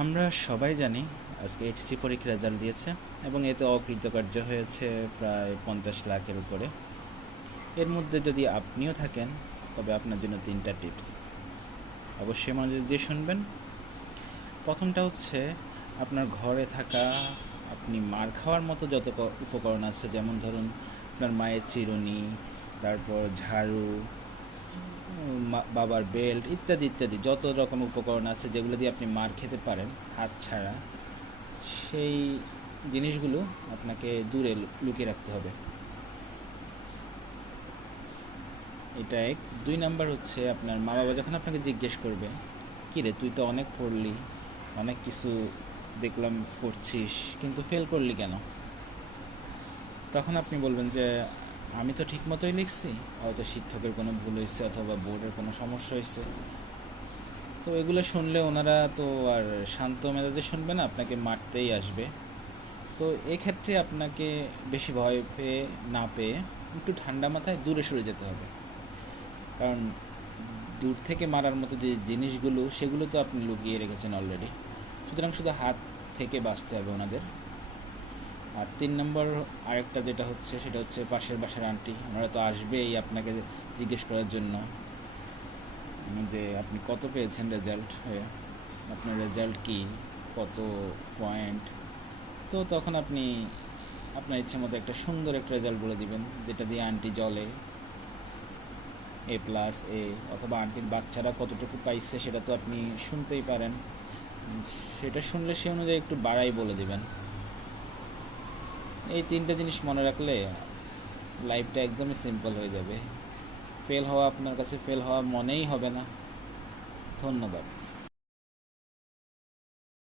আমরা সবাই জানি আজকে এইচএসসি পরীক্ষার রেজাল্ট দিয়েছে এবং এতে অকৃতকার্য হয়েছে প্রায় পঞ্চাশ লাখের উপরে। এর মধ্যে যদি আপনিও থাকেন, তবে আপনার জন্য তিনটা টিপস অবশ্যই মনোযোগ দিয়ে শুনবেন। প্রথমটা হচ্ছে, আপনার ঘরে থাকা, আপনি মার খাওয়ার মতো যত উপকরণ আছে, যেমন ধরুন আপনার মায়ের চিরুনি, তারপর ঝাড়ু বাবার বেল্ট ইত্যাদি ইত্যাদি, যত রকম উপকরণ আছে যেগুলো দিয়ে আপনি মার খেতে পারেন, হাত ছাড়া, সেই জিনিসগুলো আপনাকে দূরে লুকিয়ে রাখতে হবে। এটা এক। দুই নাম্বার হচ্ছে আপনার মা বাবা যখন আপনাকে জিজ্ঞেস করবে, কী রে, তুই তো অনেক পড়লি, অনেক কিছু দেখলাম, পড়ছিস, কিন্তু ফেল করলি কেন? তখন আপনি বলবেন যে আমি তো ঠিক মতোই লিখছি, হয়তো শিক্ষকের কোনো ভুল হয়েছে অথবা বোর্ডের কোনো সমস্যা হয়েছে। তো এগুলো শুনলে ওনারা তো আর শান্ত মেজাজে শুনবে না, আপনাকে মারতেই আসবে। তো এক্ষেত্রে আপনাকে বেশি ভয় পেয়ে না পেয়ে একটু ঠান্ডা মাথায় দূরে সরে যেতে হবে। কারণ দূর থেকে মারার মতো যে জিনিসগুলো, সেগুলো তো আপনি লুকিয়ে রেখেছেন অলরেডি সুতরাং শুধু হাত থেকে বাঁচতে হবে ওনাদের। আর তিন নম্বর আরেকটা যেটা হচ্ছে, সেটা হচ্ছে পাশের বাসার আন্টি। আমরা তো আসবেই আপনাকে জিজ্ঞেস করার জন্য। যে আপনি কত পেয়েছেন রেজাল্ট হয়ে, আপনার রেজাল্ট কি? কত পয়েন্ট তো তখন আপনি আপনার ইচ্ছে মতো একটা সুন্দর একটা রেজাল্ট বলে দিবেন, যেটা দিয়ে আন্টি জলে। এ প্লাস এ অথবা আন্টির বাচ্চারা কতটুকু পাইছে সেটা তো আপনি শুনতেই পারেন। সেটা শুনলে সে অনুযায়ী একটু বাড়াই বলে দিবেন। এই তিনটে জিনিস মনে রাখলে লাইফটা একদমই সিম্পল হয়ে যাবে। ফেল হওয়া আপনার কাছে ফেল হওয়া মনেই হবে না। ধন্যবাদ।